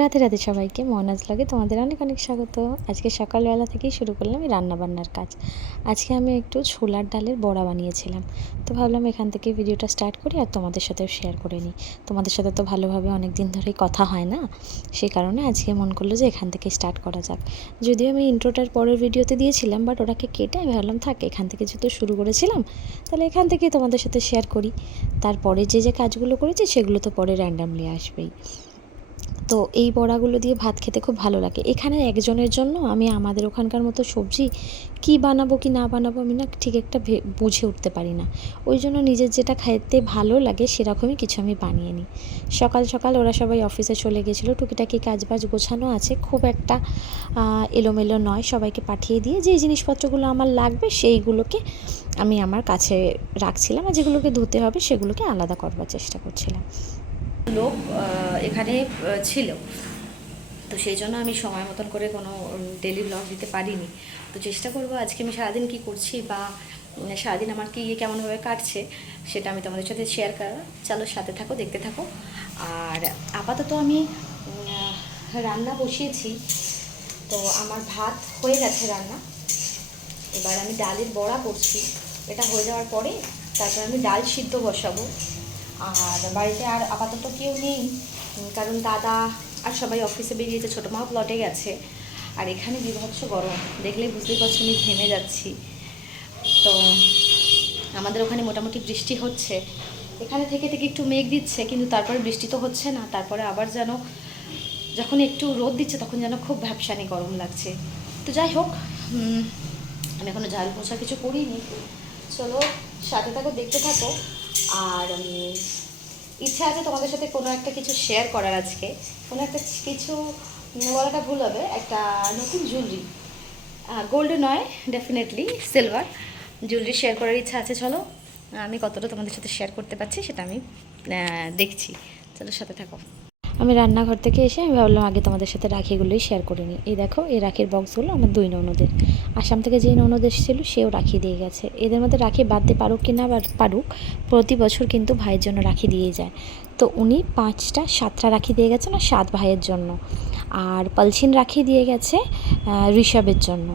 রাতে রাতে সবাইকে মনাজ লাগে তোমাদের অনেক অনেক স্বাগত। আজকে সকালবেলা থেকেই শুরু করলাম এই রান্নাবান্নার কাজ। আজকে আমি একটু ছোলার ডালের বড়া বানিয়েছিলাম, তো ভাবলাম এখান থেকে ভিডিওটা স্টার্ট করি আর তোমাদের সাথেও শেয়ার করে নিই। তোমাদের সাথে তো ভালোভাবে অনেক দিন ধরেই কথা হয় না, সেই কারণে আজকে মন করলো যে এখান থেকে স্টার্ট করা যাক। যদিও আমি ইন্ট্রোটার পরের ভিডিওতে দিয়েছিলাম, বাট ওটাকে কেটে আমি ভাবলাম থাক, এখান থেকে যেহেতু শুরু করেছিলাম তাহলে এখান থেকেই তোমাদের সাথে শেয়ার করি। তারপরে যে কাজগুলো করেছি সেগুলো তো পরে র্যান্ডামলি আসবেই। তো এই বড়াগুলো দিয়ে ভাত খেতে খুব ভালো লাগে। এখানে একজনের জন্য আমি আমাদের ওখানকার মতো সবজি কি বানাবো কি না বানাবো আমি না ঠিক একটা বুঝে উঠতে পারি না। ওই জন্য নিজের যেটা খেতে ভালো লাগে সেরকমই কিছু আমি বানিয়ে নিই। সকাল সকাল ওরা সবাই অফিসে চলে গেছিলো, টুকিটাকি কাজবাজ গোছানো আছে, খুব একটা এলোমেলো নয়। সবাইকে পাঠিয়ে দিয়ে যেই জিনিসপত্রগুলো আমার লাগবে সেইগুলোকে আমি আমার কাছে রাখছিলাম, আর যেগুলোকে ধুতে হবে সেগুলোকে আলাদা করবার চেষ্টা করছিলাম। লোক এখানে ছিল, তো সেই জন্য আমি সময় মতন করে কোনো ডেলি ব্লগ দিতে পারিনি। তো চেষ্টা করব আজকে আমি সারাদিন কী করছি বা সারাদিন আমার কী কেমনভাবে কাটছে সেটা আমি তোমাদের সাথে শেয়ার করার। চলো সাথে থাকো, দেখতে থাকো। আর আপাতত আমি রান্না বসিয়েছি, তো আমার ভাত হয়ে গেছে রান্না। এবার আমি ডালের বড়া করছি, এটা হয়ে যাওয়ার পরে তারপর আমি ডাল সিদ্ধ বসাবো। আর বাড়িতে আর আপাতত কেউ নেই, কারণ দাদা আর সবাই অফিসে বেরিয়েছে, ছোটো মাও প্লটে গেছে। আর এখানে বিভৎস গরম, দেখলেই বুঝতেই পারছি আমি ঘেমে যাচ্ছি। তো আমাদের ওখানে মোটামুটি বৃষ্টি হচ্ছে, এখানে থেকে থেকে একটু মেঘ দিচ্ছে, কিন্তু তারপরে বৃষ্টি তো হচ্ছে না। তারপরে আবার যেন যখন একটু রোদ দিচ্ছে তখন যেন খুব ভ্যাপসানি গরম লাগছে। তো যাই হোক, আমি এখনও ঝাড়ু পোছা কিছু করিনি। চলো সাথে থাকো, দেখতে থাকো। আর ইচ্ছা আছে তোমাদের সাথে কোনো একটা কিছু শেয়ার করার। আজকে কোনো একটা কিছু বলাটা ভুল হবে, একটা নতুন জুয়েলারি, গোল্ড নয়, ডেফিনেটলি সিলভার জুয়েলারি শেয়ার করার ইচ্ছা আছে। চলো আমি কতটা তোমাদের সাথে শেয়ার করতে পারছি সেটা আমি দেখছি। চলো সাথে থাকো। আমি রান্নাঘর থেকে এসে আমি ভাবলাম আগে তোমাদের সাথে রাখিগুলোই শেয়ার করে নিই। এই দেখো, এই রাখির বক্সগুলো আমার 2 ননদের। আসাম থেকে যেই ননদ এসেছিলো সেও রাখি দিয়ে গেছে। এদের মধ্যে রাখি বাঁধতে পারুক কি না পারুক, প্রতি বছর কিন্তু ভাইয়ের জন্য রাখি দিয়ে যায়। তো উনি 5টা 7টা রাখি দিয়ে গেছেন আর 7 ভাইয়ের জন্য, আর পালছিন রাখি দিয়ে গেছে ঋষভের জন্য।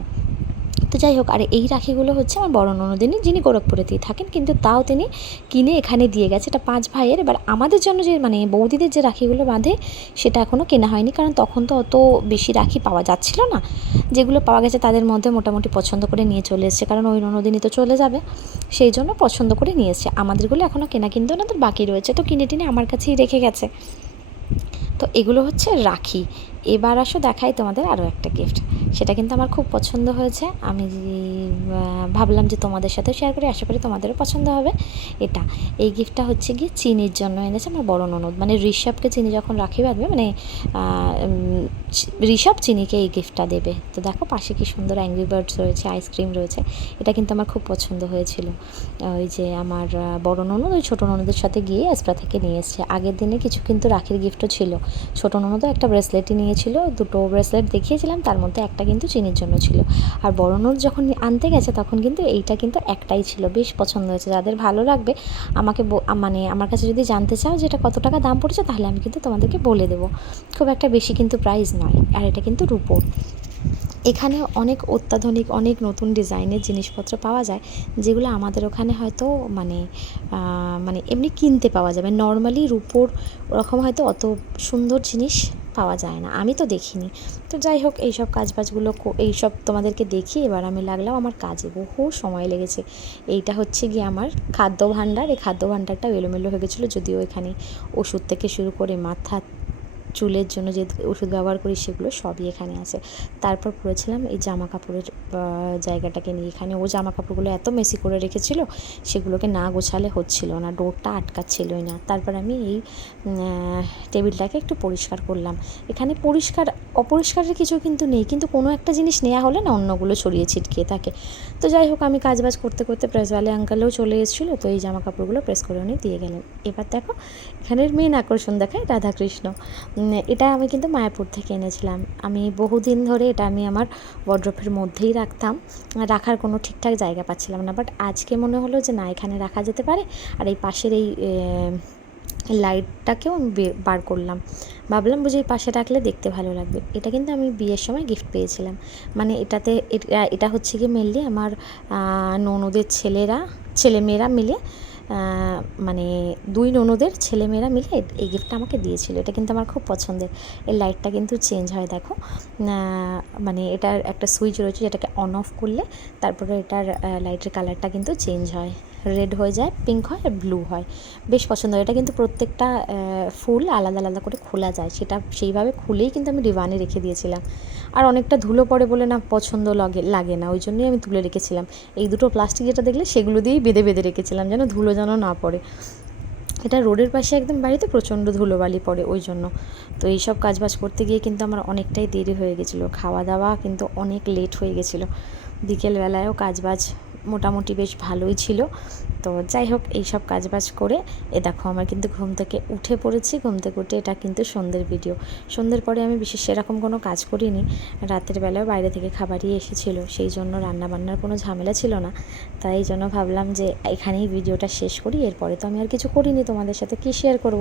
তো যাই হোক, আর এই রাখিগুলো হচ্ছে আমার বড় ননদিনী, যিনি গোরখপুরেতেই থাকেন, কিন্তু তাও তিনি কিনে এখানে দিয়ে গেছে। এটা 5 ভাইয়ের। এবার আমাদের জন্য যে বৌদিদের যে রাখিগুলো বাঁধে সেটা এখনও কেনা হয়নি, কারণ তখন তো অত বেশি রাখি পাওয়া যাচ্ছিল না। যেগুলো পাওয়া গেছে তাদের মধ্যে মোটামুটি পছন্দ করে নিয়ে চলে এসছে, কারণ ওই ননদিনী তো চলে যাবে, সেই জন্য পছন্দ করে নিয়ে এসছে। আমাদেরগুলো এখনও কেনা কিন্তু ওনাদের বাকি রয়েছে, তো কিনে টিনে আমার কাছেই রেখে গেছে। তো এগুলো হচ্ছে রাখি। এবার আসো দেখাই তোমাদের আরও একটা গিফট, সেটা কিন্তু আমার খুব পছন্দ হয়েছে। আমি ভাবলাম যে তোমাদের সাথে শেয়ার করি, আশা করি তোমাদেরও পছন্দ হবে। এই গিফটটা হচ্ছে গিয়ে চিনির জন্য এনেছে আমার বড় ননদ। মানে ঋষভকে চিনি যখন রাখি বাঁধবে, মানে ঋষভ চিনিকে এই গিফটটা দেবে। তো দেখো পাশে কি সুন্দর অ্যাংরি বার্ডস রয়েছে, আইসক্রিম রয়েছে। এটা কিন্তু আমার খুব পছন্দ হয়েছিল। ওই যে আমার বড় ননদ ওই ছোটো ননদের সাথে গিয়ে অ্যাসপ্রা থেকে নিয়ে এসছে। আগের দিনে কিছু কিন্তু রাখির গিফটও ছিল। ছোটো ননদও একটা ব্রেসলেটই নিয়েছিল, 2টো ব্রেসলেট দেখিয়েছিলাম, তার মধ্যে একটা কিন্তু চিনির জন্য ছিল। আর বড় ননদ যখন আনতে গেছে তখন কিন্তু এইটা কিন্তু একটাই ছিল। বেশ পছন্দ হয়েছে। যাদের ভালো লাগবে আমাকে মানে আমার কাছে যদি জানতে চাও যে এটা কত টাকা দাম পড়েছে, তাহলে আমি কিন্তু তোমাদেরকে বলে দেবো। খুব একটা বেশি কিন্তু প্রাইস নয়, আর এটা কিন্তু রূপোর। এখানে অনেক অত্যাধুনিক অনেক নতুন ডিজাইনের জিনিসপত্র পাওয়া যায়, যেগুলো আমাদের ওখানে হয়তো মানে এমনি কিনতে পাওয়া যাবে। নর্মালি রূপোর ওরকম হয়তো অত সুন্দর জিনিস পাওয়া যায় না, আমি তো দেখিনি। তো যাই হোক, এইসব কাজবাজগুলো এইসব তোমাদেরকে দেখি। এবার আমি লাগলাম আমার কাজে, বহু সময় লেগেছে। এইটা হচ্ছে গিয়ে আমার খাদ্য ভাণ্ডার। এই খাদ্য ভাণ্ডারটাও এলোমেলো হয়ে গেছিলো, যদিও এখানে ওষুধ থেকে শুরু করে মাথা চুলের জন্য যে ওষুধ ব্যবহার করি সেগুলো সবই এখানে আছে। তারপর পড়েছিলাম এই জামা কাপড়ের জায়গাটাকে নিয়ে। এখানে ও জামা কাপড়গুলো এত মেসি করে রেখেছিল, সেগুলোকে না গোছালে হচ্ছিল না, ডোরটা আটকাচ্ছিলই না। তারপর আমি এই টেবিলটাকে একটু পরিষ্কার করলাম। এখানে পরিষ্কার অপরিষ্কারের কিছু কিন্তু নেই, কিন্তু কোনো একটা জিনিস নেওয়া হলে না অন্যগুলো ছড়িয়ে ছিটকিয়ে থাকে। তো যাই হোক, আমি কাজবাজ করতে করতে প্রেসওয়ালে আঙ্কালেও চলে এসেছিলো, তো এই জামা কাপড়গুলো প্রেস করে উনি দিয়ে গেলেন। এবার দেখো, এখানের মেন আকর্ষণ দেখায় রাধাকৃষ্ণ। এটা আমি কিন্তু মায়াপুর থেকে এনেছিলাম। আমি বহুদিন ধরে এটা আমি আমার ওয়ার্ড্রোবের মধ্যেই রাখতাম, রাখার কোনো ঠিকঠাক জায়গা পাচ্ছিলাম না। বাট আজকে মনে হলো যে না, এখানে রাখা যেতে পারে। আর এই পাশের এই লাইটটাকেও আমি বার করলাম, ভাবলাম বুঝি পাশে রাখলে দেখতে ভালো লাগবে। এটা কিন্তু আমি বিয়ের সময় গিফট পেয়েছিলাম। মানে এটাতে এটা হচ্ছে কি মেনলি আমার ননদের ছেলেমেয়েরা মিলে, মানে 2 ননদের ছেলেমেয়েরা মিলে এই গিফটটা আমাকে দিয়েছিল। এটা কিন্তু আমার খুব পছন্দের। এর লাইটটা কিন্তু চেঞ্জ হয় দেখো, মানে এটার একটা সুইচ রয়েছে যেটাকে অন অফ করলে তারপরে এটার লাইটের কালারটা কিন্তু চেঞ্জ হয়, রেড হয়ে যায়, পিঙ্ক হয় আর ব্লু হয়। বেশ পছন্দ হয়। এটা কিন্তু প্রত্যেকটা ফুল আলাদা আলাদা করে খোলা যায়, সেটা সেইভাবে খুলেই কিন্তু আমি ডিবানে রেখে দিয়েছিলাম। আর অনেকটা ধুলো পড়ে বলে না পছন্দ লাগে না, ওই জন্যই আমি তুলে রেখেছিলাম। এই দুটো প্লাস্টিক যেটা দেখলে সেগুলো দিয়েই বেঁধে বেঁধে রেখেছিলাম যেন ধুলো যেন না পড়ে। এটা রোডের পাশে একদম বাড়িতে প্রচণ্ড ধুলোবালি পড়ে ওই জন্য। তো এইসব কাজবাজ করতে গিয়ে কিন্তু আমার অনেকটাই দেরি হয়ে গেছিলো, খাওয়া দাওয়া কিন্তু অনেক লেট হয়ে গেছিলো। বিকেলবেলায়ও কাজবাজ মোটামুটি বেশ ভালোই ছিল। তো যাই হোক, এইসব কাজবাজ করে দেখো আমার কিন্তু ঘুম থেকে উঠে পড়েছি। ঘুম থেকে উঠে এটা কিন্তু সন্ধ্যের ভিডিও। সন্ধ্যের পরে আমি বিশেষ সেরকম কোনো কাজ করিনি। রাতের বেলায় বাইরে থেকে খাবারই এসেছিলো, সেই জন্য রান্নাবান্নার কোনো ঝামেলা ছিল না। তাই এই জন্য ভাবলাম যে এখানেই ভিডিওটা শেষ করি, এরপরে তো আমি আর কিছু করিনি, তোমাদের সাথে কী শেয়ার করব।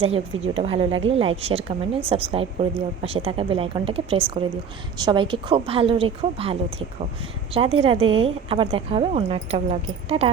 যাই হোক, ভিডিওটা ভালো লাগলে like, share, comment and subscribe করে দিও, ওর পাশে থাকা বেল আইকনটাকে প্রেস করে দিও। সবাইকে খুব ভালো রেখো, ভালো থেকো। রাধে রাধে। আবার দেখা হবে অন্য একটা ব্লগে। টাটা।